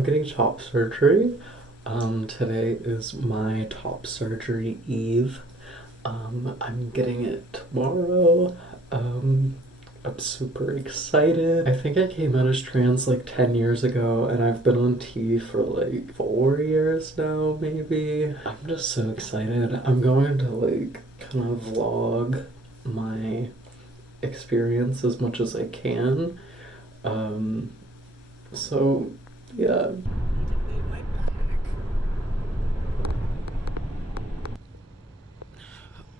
I'm getting top surgery. Today is my top surgery eve. I'm getting it tomorrow. I'm super excited. I think I came out as trans like 10 years ago and I've been on T for like 4 years now, maybe. I'm just so excited. I'm going to like kind of vlog my experience as much as I can. Um, so yeah.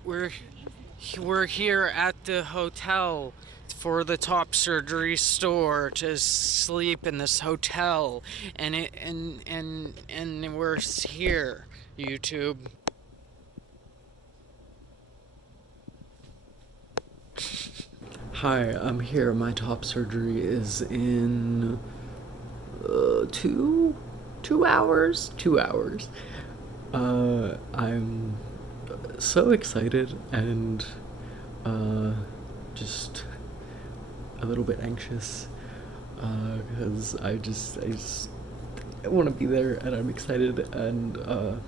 We're we're here at the hotel for the top surgery store to sleep in this hotel, and we're here, YouTube. Hi, I'm here. My top surgery is in 2 hours. 2 hours. I'm so excited and just a little bit anxious because I want to be there and I'm excited and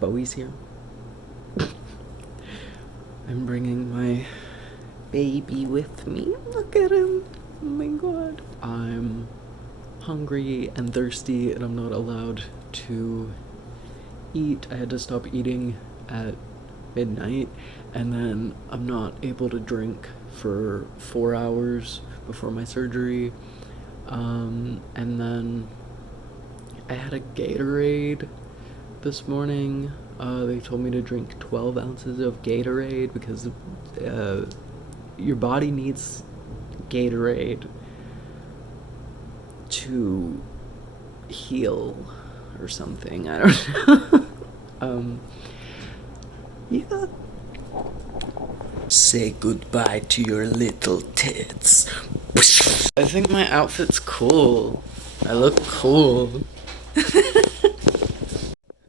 Bowie's here. I'm bringing my baby with me. Look at him. Oh my god. I'm hungry and thirsty and I'm not allowed to eat. I had to stop eating at midnight and then I'm not able to drink for 4 hours before my surgery. And then I had a Gatorade this morning. They told me to drink 12 ounces of Gatorade because your body needs Gatorade to heal or something. I don't know. Yeah. Say goodbye to your little tits. I think my outfit's cool. I look cool.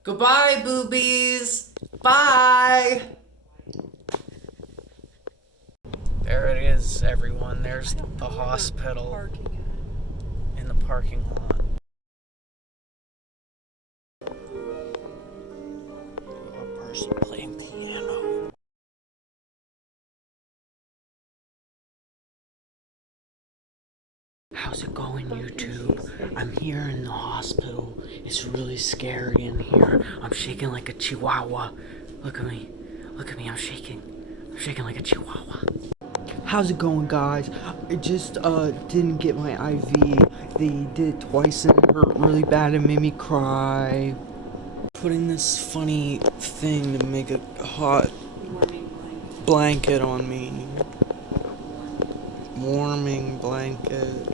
Goodbye, boobies. Bye. There it is, everyone. There's the hospital in the parking lot. A person playing piano. How's it going, YouTube? I'm here in the hospital. It's really scary in here. I'm shaking like a chihuahua. Look at me. Look at me, I'm shaking. I'm shaking like a chihuahua. How's it going, guys? I just didn't get my IV. They did it twice and it hurt really bad and made me cry. Putting this funny thing to make a hot blanket on me. Warming blanket.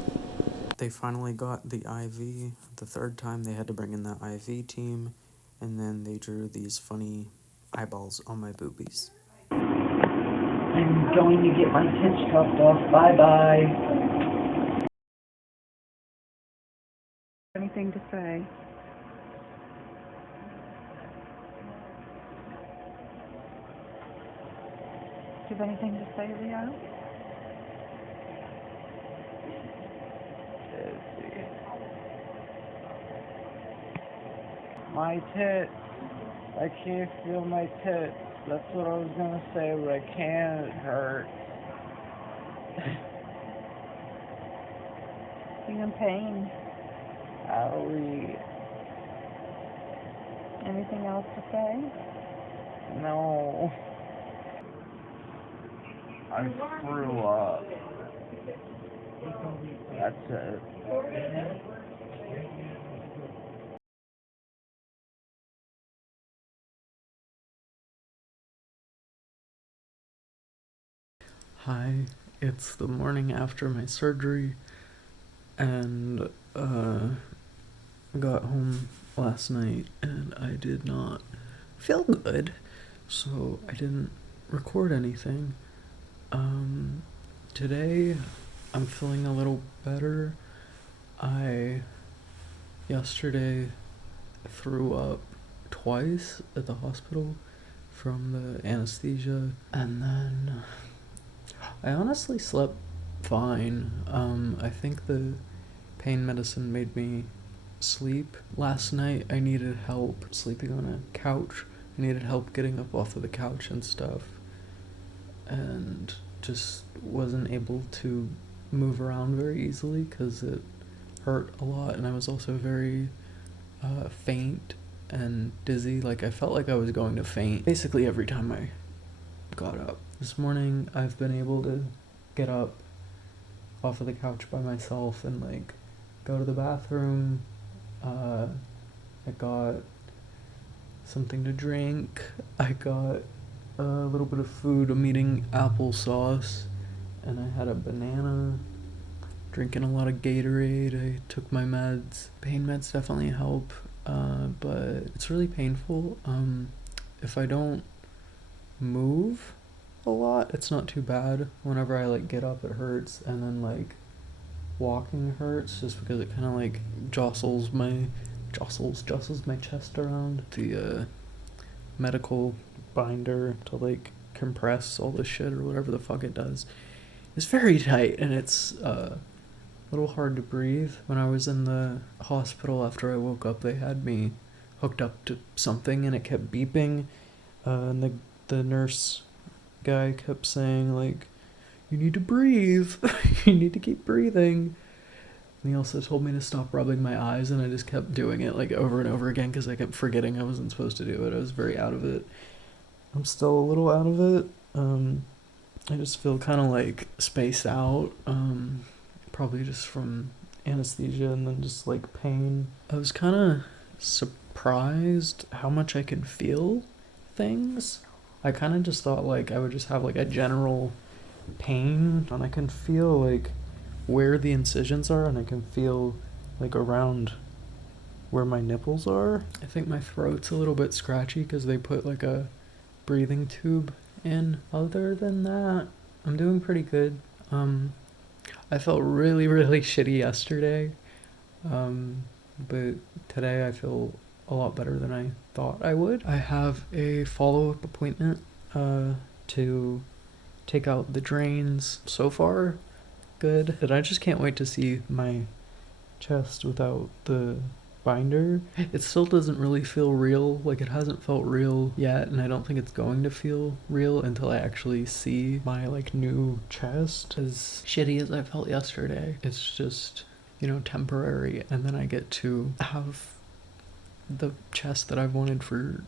They finally got the IV. The third time they had to bring in the IV team, and then they drew these funny eyeballs on my boobies. I'm going to get my tits chopped off. Bye-bye. Anything to say? Do you have anything to say, Leo? My tits. I can't feel my tits. That's what I was gonna say, but I can't. It hurts. Are you in pain? Owie. Anything else to say? No. I threw up. That's it. Hi, it's the morning after my surgery, and got home last night and I did not feel good, so I didn't record anything. Today I'm feeling a little better. I yesterday threw up twice at the hospital from the anesthesia, and then I honestly slept fine. I think the pain medicine made me sleep. Last night I needed help sleeping on a couch. I needed help getting up off of the couch and stuff. And just wasn't able to move around very easily because it hurt a lot, and I was also very faint and dizzy. Like, I felt like I was going to faint basically every time I got up. This morning I've been able to get up off of the couch by myself and like go to the bathroom. I got something to drink. I got a little bit of food. I'm eating applesauce, and I had a banana. Drinking a lot of Gatorade. I took my meds. Pain meds definitely help, but it's really painful. If I don't move a lot, it's not too bad. Whenever I like get up, it hurts, and then like walking hurts just because it kind of like jostles my chest around. The medical binder to like compress all this shit or whatever the fuck it does is very tight, and it's a little hard to breathe. When I was in the hospital after I woke up, they had me hooked up to something and it kept beeping, and the nurse guy kept saying like, you need to breathe. You need to keep breathing. And he also told me to stop rubbing my eyes, and I just kept doing it like over and over again because I kept forgetting I wasn't supposed to do it. I was very out of it. I'm still a little out of it. I just feel kind of like spaced out, probably just from anesthesia and then just like pain. I was kind of surprised how much I can feel things. I kind of just thought like I would just have like a general pain, and I can feel like where the incisions are, and I can feel like around where my nipples are. I think my throat's a little bit scratchy because they put like a breathing tube in. Other than that, I'm doing pretty good. I felt really, really shitty yesterday, but today I feel a lot better than I thought I would. I have a follow-up appointment to take out the drains. So far, good. And I just can't wait to see my chest without the binder. It still doesn't really feel real. Like, it hasn't felt real yet, and I don't think it's going to feel real until I actually see my like new chest. As shitty as I felt yesterday, it's just, you know, temporary, and then I get to have the chest that I've wanted for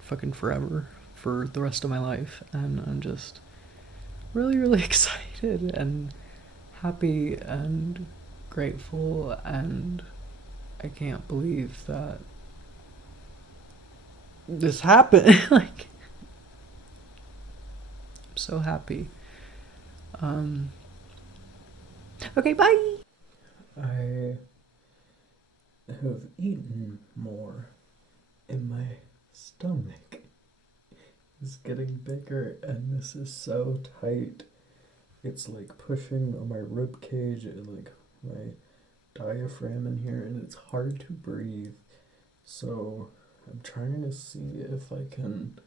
fucking forever, for the rest of my life. And I'm just really, really excited and happy and grateful, and I can't believe that this happened. Like, I'm so happy. Okay, bye. I have eaten more, and my stomach is getting bigger, and this is so tight. It's like pushing on my rib cage and like my diaphragm in here, and it's hard to breathe. So I'm trying to see if I can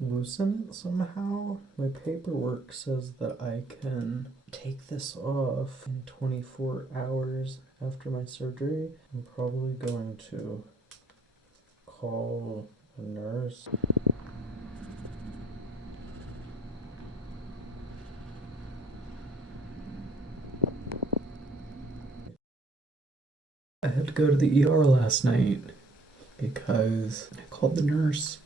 loosen it somehow. My paperwork says that I can take this off in 24 hours after my surgery. I'm probably going to call a nurse. I had to go to the ER last night because I called the nurse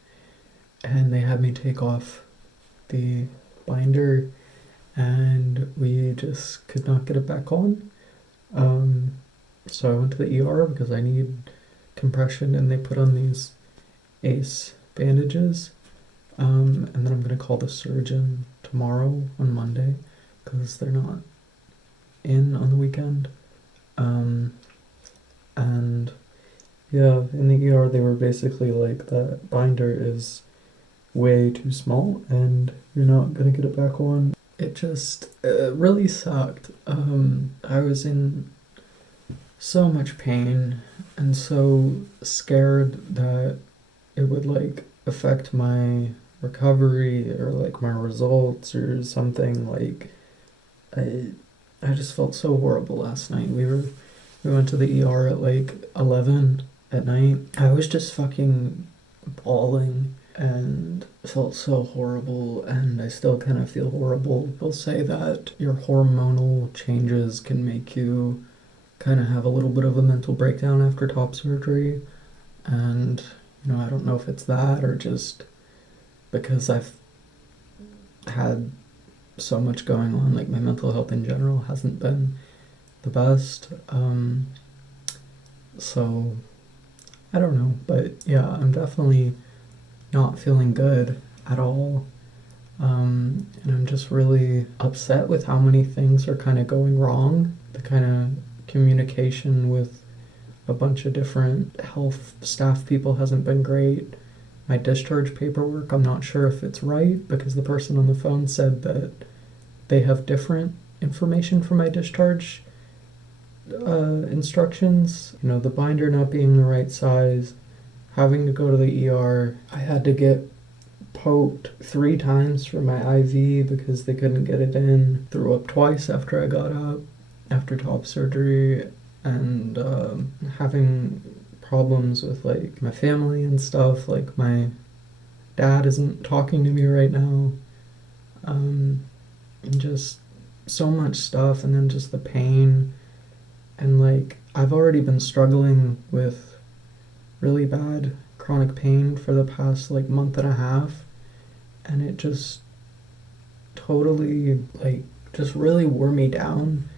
and they had me take off the binder, and we just could not get it back on. So I went to the ER because I need compression, and they put on these ACE bandages. And then I'm going to call the surgeon tomorrow on Monday because they're not in on the weekend. And yeah, in the ER they were basically like, that binder is way too small and you're not gonna get it back on. It just really sucked. I was in so much pain and so scared that it would like affect my recovery or like my results or something. Like, I just felt so horrible last night. We were We went to the ER at like 11 at night. I was just fucking bawling and felt so horrible, and I still kind of feel horrible. They'll say that your hormonal changes can make you kind of have a little bit of a mental breakdown after top surgery, and I don't know if it's that or just because I've had so much going on, like my mental health in general hasn't been the best. So I don't know, but yeah, I'm definitely not feeling good at all. And I'm just really upset with how many things are kind of going wrong. The kind of communication with a bunch of different health staff people hasn't been great. My discharge paperwork, I'm not sure if it's right because the person on the phone said that they have different information for my discharge instructions. The binder not being the right size, having to go to the ER. I had to get poked 3 times for my IV because they couldn't get it in. Threw up twice after I got up after top surgery, and having problems with like my family and stuff. Like my dad isn't talking to me right now, and just so much stuff, and then just the pain, and like I've already been struggling with really bad chronic pain for the past like month and a half, and it just totally like just really wore me down,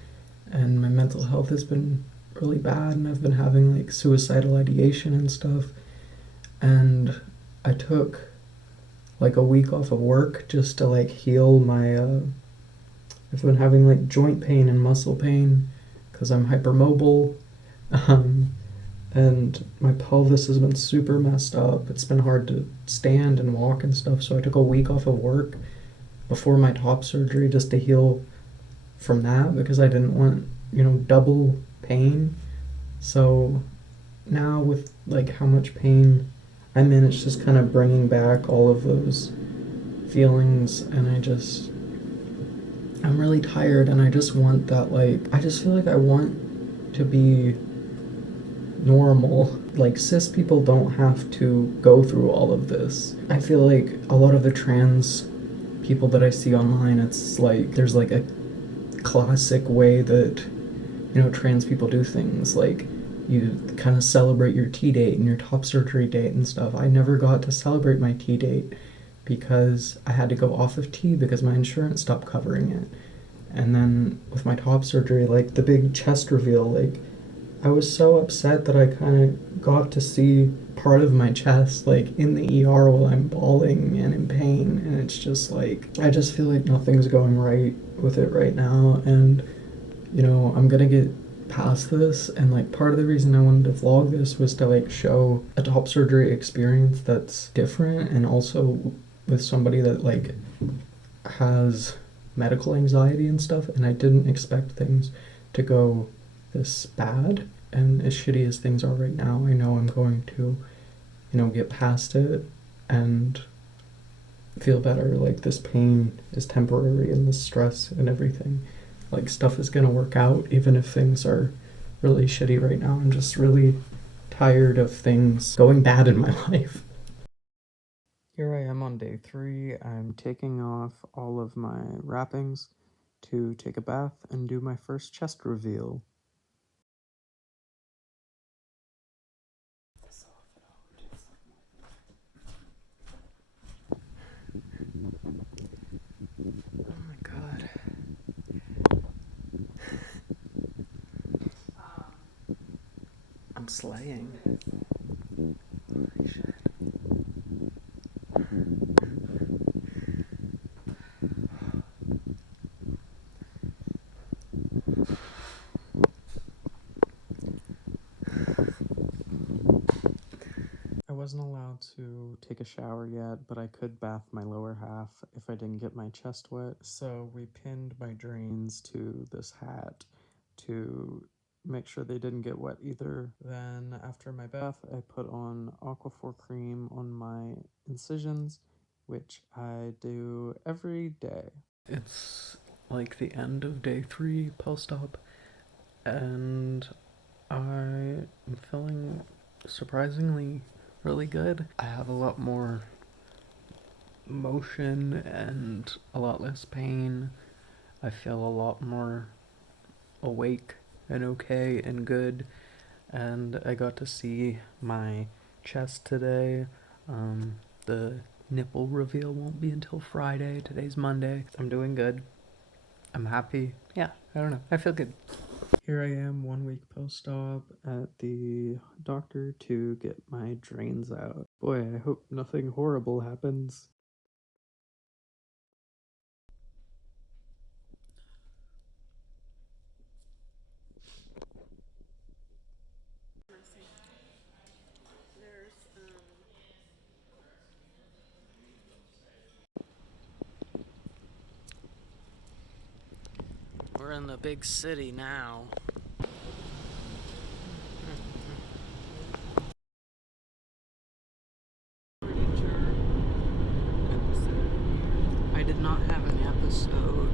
and my mental health has been really bad, and I've been having like suicidal ideation and stuff, and I took like a week off of work just to like heal my I've been having like joint pain and muscle pain because I'm hypermobile. um, and my pelvis has been super messed up. It's been hard to stand and walk and stuff, so I took a week off of work before my top surgery just to heal from that because I didn't want, double pain. So now with like how much pain I'm in, it's just kind of bringing back all of those feelings, and I'm really tired, and I just want that, like, I just feel like I want to be normal. Like, cis people don't have to go through all of this. I feel like a lot of the trans people that I see online, it's like there's like a classic way that, trans people do things. Like, you kind of celebrate your T date and your top surgery date and stuff. I never got to celebrate my T date because I had to go off of T because my insurance stopped covering it. And then with my top surgery, like the big chest reveal, like I was so upset that I kind of got to see part of my chest like in the ER while I'm bawling and in pain, and it's just like I just feel like nothing's going right with it right now, and I'm gonna get past this. And like part of the reason I wanted to vlog this was to like show a top surgery experience that's different, and also with somebody that like has medical anxiety and stuff, and I didn't expect things to go this bad. And as shitty as things are right now, I know I'm going to get past it and feel better. Like this pain is temporary, and this stress and everything, like stuff is gonna work out even if things are really shitty right now. I'm just really tired of things going bad in my life. Here I am on day 3. I'm taking off all of my wrappings to take a bath and do my first chest reveal. Oh my god. I'm slaying. Holy shit. I wasn't allowed to take a shower yet, but I could bath my lower half if I didn't get my chest wet. So we pinned my drains to this hat to make sure they didn't get wet either. Then after my bath, I put on Aquaphor cream on my incisions, which I do every day. It's like the end of day 3 post-op, and I'm feeling surprisingly really good. I have a lot more motion and a lot less pain. I feel a lot more awake and okay and good. And I got to see my chest today. The nipple reveal won't be until Friday. Today's Monday. I'm doing good. I'm happy. Yeah, I don't know. I feel good. Here I am 1 week post-op at the doctor to get my drains out. Boy, I hope nothing horrible happens. We're in the big city now. I did not have an episode.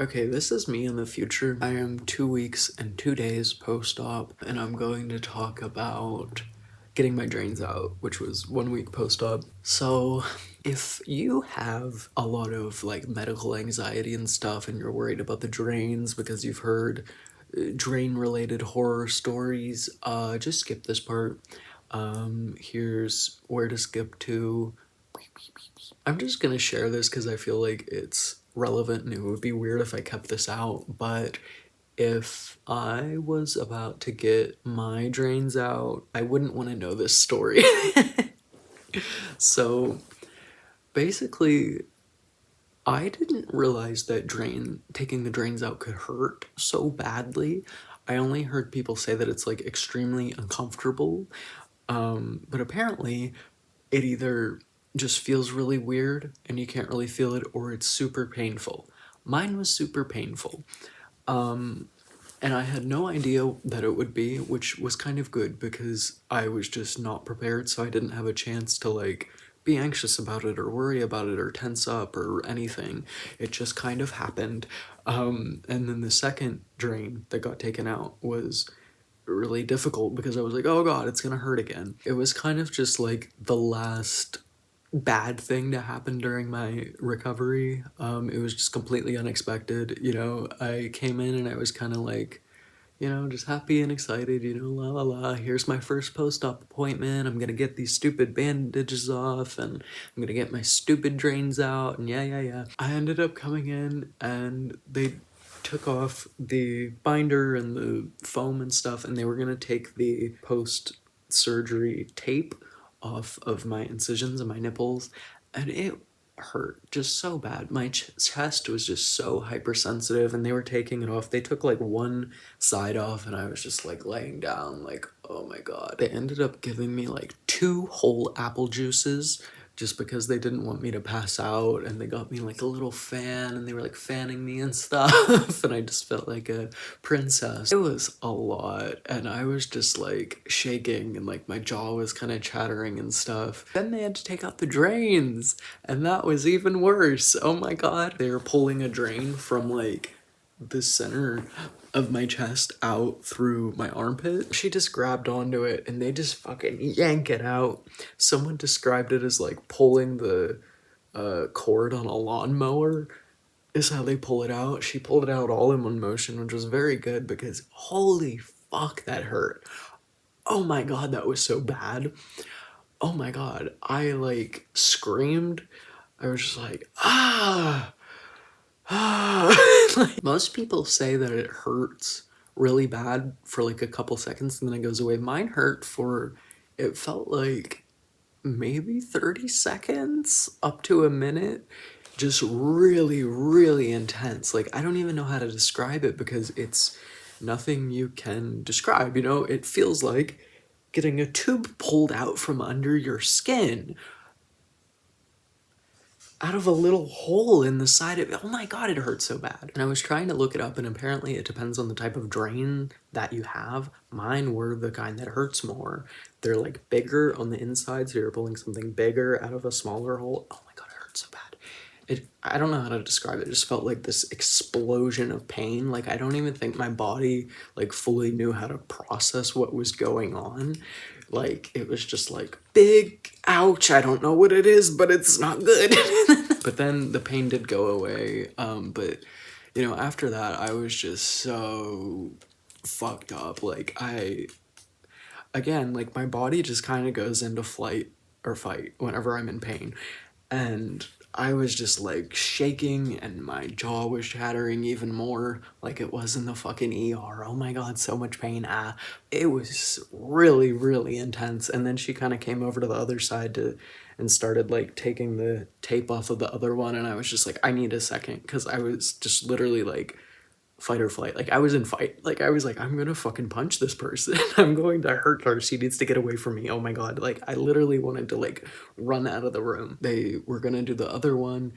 Okay, this is me in the future. I am 2 weeks and 2 days post-op, and I'm going to talk about getting my drains out, which was 1 week post-op. So, if you have a lot of like medical anxiety and stuff, and you're worried about the drains because you've heard drain-related horror stories, just skip this part. Here's where to skip to. I'm just gonna share this because I feel like it's relevant and it would be weird if I kept this out, but if I was about to get my drains out, I wouldn't want to know this story. So basically, I didn't realize that taking the drains out could hurt so badly. I only heard people say that it's like extremely uncomfortable. But apparently it either just feels really weird and you can't really feel it, or it's super painful. Mine was super painful. And I had no idea that it would be, which was kind of good because I was just not prepared, so I didn't have a chance to like be anxious about it or worry about it or tense up or anything. It just kind of happened. And then the second drain that got taken out was really difficult because I was like, oh god, it's gonna hurt again. It was kind of just like the last bad thing to happen during my recovery. It was just completely unexpected. You know, I came in and I was kind of like, you know, just happy and excited, you know, la la la. Here's my first post-op appointment. I'm gonna get these stupid bandages off and I'm gonna get my stupid drains out and yeah, yeah, yeah. I ended up coming in and they took off the binder and the foam and stuff, and they were gonna take the post-surgery tape off of my incisions and my nipples, and it hurt just so bad. My chest was just so hypersensitive, and they were taking it off. They took like one side off, and I was just like laying down like, oh my god. They ended up giving me like 2 whole apple juices just because they didn't want me to pass out, and they got me like a little fan and they were like fanning me and stuff and I just felt like a princess. It was a lot and I was just like shaking and like my jaw was kind of chattering and stuff. Then they had to take out the drains and that was even worse. Oh my god. They were pulling a drain from like the center of my chest out through my armpit. She just grabbed onto it and they just fucking yank it out. Someone described it as like pulling the cord on a lawnmower is how they pull it out. She pulled it out all in one motion, which was very good because holy fuck, that hurt. Oh my god, that was so bad. Oh my god, I like screamed. I was just like, ah. Like, most people say that it hurts really bad for like a couple seconds and then it goes away. Mine hurt for, it felt like maybe 30 seconds up to a minute. Just really, really intense. Like, I don't even know how to describe it because it's nothing you can describe, you know? It feels like getting a tube pulled out from under your skin, out of a little hole in the side of it. Oh my god, it hurt so bad. And I was trying to look it up and apparently it depends on the type of drain that you have. Mine were the kind that hurts more. They're like bigger on the inside, so you're pulling something bigger out of a smaller hole. Oh my god, it hurts so bad. I don't know how to describe it. It just felt like this explosion of pain. Like, I don't even think my body like fully knew how to process what was going on. Like, it was just like, big ouch, I don't know what it is, but it's not good. But then the pain did go away. But you know, after that, I was just so fucked up. Like, again, like, my body just kind of goes into flight or fight whenever I'm in pain. And I was just like shaking and my jaw was shattering even more like it was in the fucking ER. Oh my god, so much pain. It was really, really intense. And then she kind of came over to the other side and started like taking the tape off of the other one, and I was just like, I need a second, because I was just literally like fight or flight. Like, I was in fight. Like, I was like, I'm gonna fucking punch this person. I'm going to hurt her. She needs to get away from me. Oh my god. Like, I literally wanted to like run out of the room. They were gonna do the other one,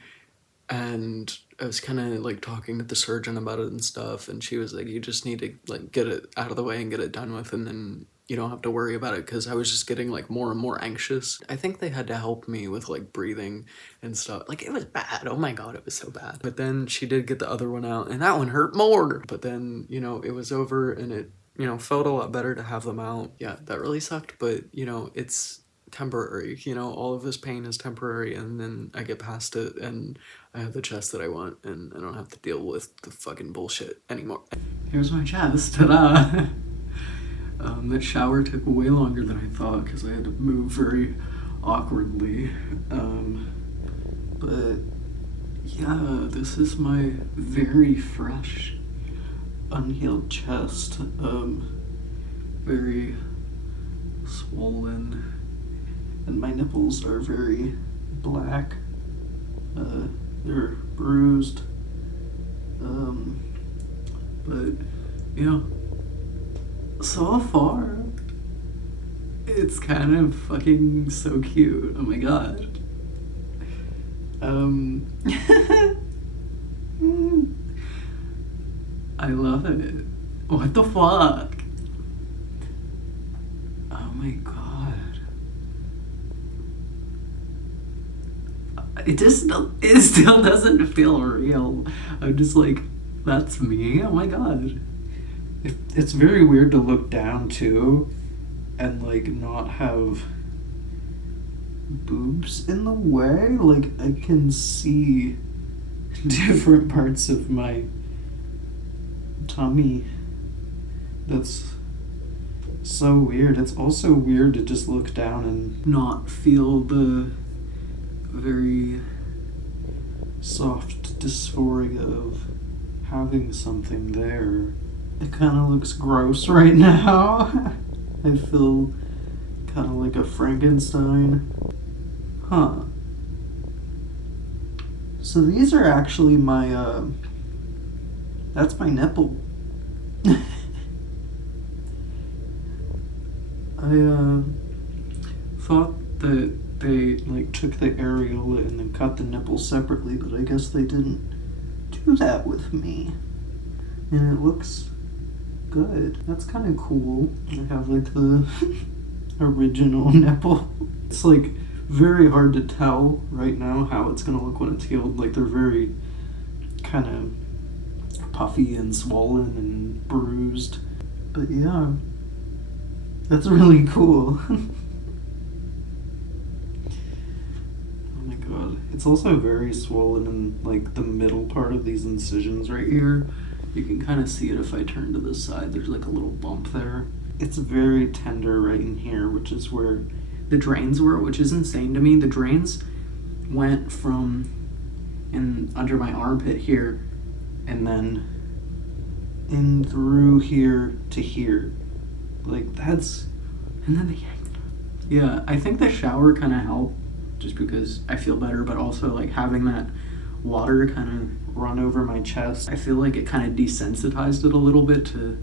and I was kind of like talking to the surgeon about it and stuff, and she was like, you just need to like get it out of the way and get it done with, and then you don't have to worry about it, because I was just getting like more and more anxious. I think they had to help me with like breathing and stuff. Like, it was bad. Oh my god, it was so bad. But then she did get the other one out, and that one hurt more. But then, you know, it was over, and it, you know, felt a lot better to have them out. Yeah, that really sucked, but you know, it's temporary. You know, all of this pain is temporary, and then I get past it, and I have the chest that I want, and I don't have to deal with the fucking bullshit anymore. Here's my chest. Ta-da! That shower took way longer than I thought, because I had to move very awkwardly. But yeah, this is my very fresh, unhealed chest. Very swollen, and my nipples are very black. They're bruised. But yeah. So far, it's kind of fucking so cute. Oh my god. I love it. What the fuck? Oh my god. It still doesn't feel real. I'm just like, that's me? Oh my god. It's very weird to look down too and like not have boobs in the way. Like, I can see different parts of my tummy. That's so weird. It's also weird to just look down and not feel the very soft dysphoria of having something there. It kind of looks gross right now. I feel kind of like a Frankenstein. Huh. So these are actually my, that's my nipple. I, thought that they, like, took the areola and then cut the nipple separately, but I guess they didn't do that with me. And it looks good. That's kind of cool. I have like the original nipple. It's like very hard to tell right now how it's gonna look when it's healed. Like, they're very kind of puffy and swollen and bruised. But yeah, that's really cool. Oh my god. It's also very swollen in like the middle part of these incisions right here. You can kind of see it if I turn to the side. There's like a little bump there. It's very tender right in here, which is where the drains were, which is insane to me. The drains went from under my armpit here, and then in through here to here. Like, that's, and then they yanked it up. Yeah, I think the shower kind of helped, just because I feel better, but also like having that water kind of run over my chest, I feel like it kind of desensitized it a little bit to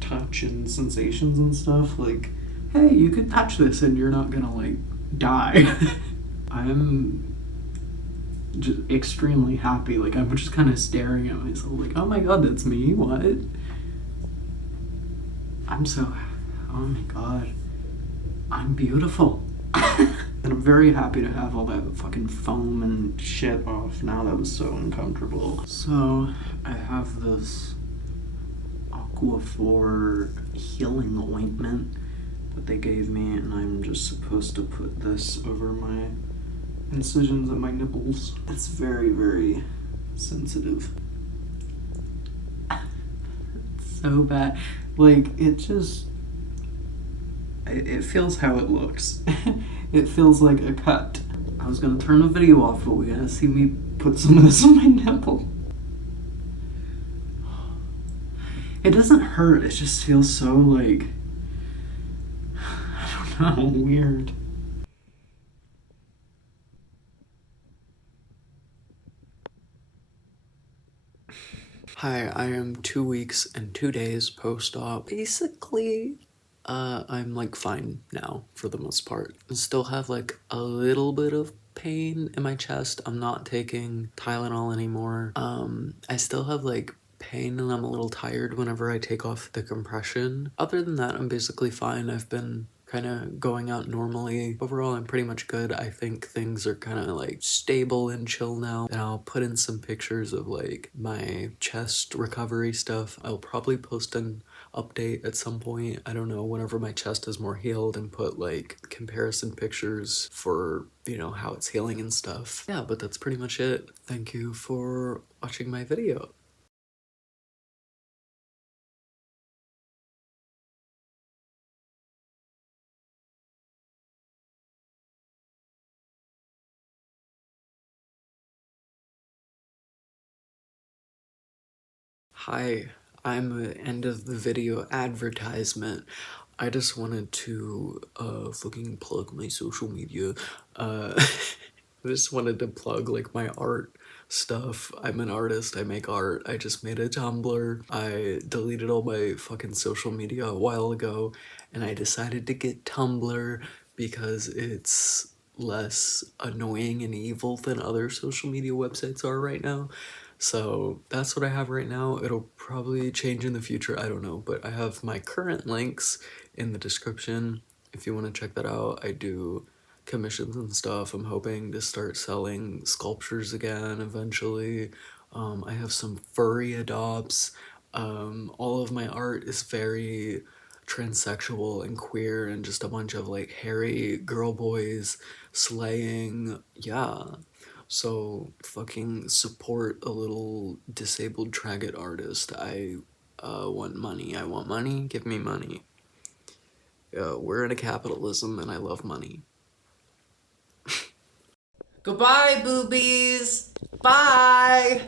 touch and sensations and stuff. Like, hey, you could touch this and you're not gonna like die. I'm just extremely happy. Like, I'm just kind of staring at myself like, oh my god, that's me? What? I'm so, oh my god, I'm beautiful. And I'm very happy to have all that fucking foam and shit off now. That was so uncomfortable. So, I have this Aquaphor healing ointment that they gave me, and I'm just supposed to put this over my incisions at my nipples. It's very, very sensitive. It's so bad. Like, it feels how it looks. It feels like a cut. I was gonna turn the video off, but we're gonna see me put some of this on my nipple. It doesn't hurt, it just feels so, like, I don't know, weird. Hi, I am 2 weeks and 2 days post-op. Basically, I'm like fine now for the most part. I still have like a little bit of pain in my chest. I'm not taking Tylenol anymore. I still have like pain and I'm a little tired whenever I take off the compression. Other than that, I'm basically fine. I've been kind of going out normally. Overall, I'm pretty much good. I think things are kind of like stable and chill now. And I'll put in some pictures of like my chest recovery stuff. I'll probably post an update at some point. I don't know, whenever my chest is more healed, and put like comparison pictures for, you know, how it's healing and stuff. Yeah, but that's pretty much it. Thank you for watching my video. Hi, I'm at the end of the video advertisement. I just wanted to fucking plug my social media. I just wanted to plug like my art stuff. I'm an artist, I make art. I just made a Tumblr. I deleted all my fucking social media a while ago, and I decided to get Tumblr because it's less annoying and evil than other social media websites are right now. So that's what I have right now. It'll probably change in the future, I don't know, but I have my current links in the description if you want to check that out. I do commissions and stuff. I'm hoping to start selling sculptures again eventually. I have some furry adopts. All of my art is very transsexual and queer and just a bunch of like hairy girl boys slaying. Yeah. So fucking support a little disabled traggot artist. I want money. I want money. Give me money. We're in a capitalism and I love money. Goodbye, boobies. Bye.